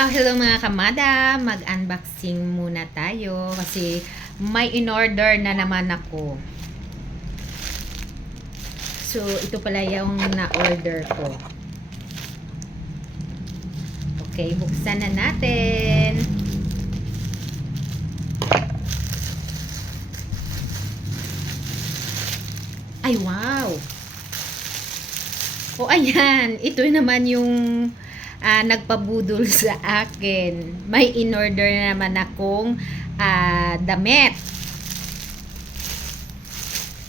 Hello mga kamada, mag-unboxing muna tayo kasi may in-order na naman ako. So, ito pala yung na-order ko. Okay, buksan na natin. Ay, wow! O, ayan. Ito naman yung nagpabudol sa akin. May in-order na naman akong damit.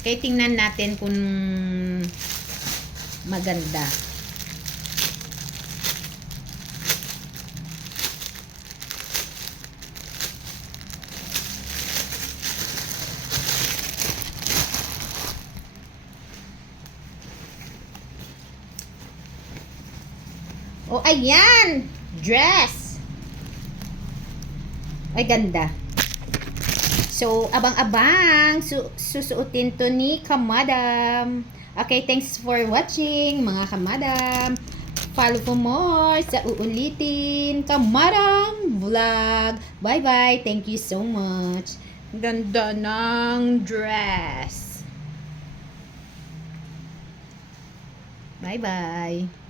Kaya tingnan natin kung maganda. O, ayan! Dress! Ay, ganda. So, abang-abang. Susuotin to ni Kamadam. Okay, thanks for watching, mga Kamadam. Follow for more sa uulitin Kamadam Vlog. Bye-bye. Thank you so much. Ganda ng dress. Bye-bye.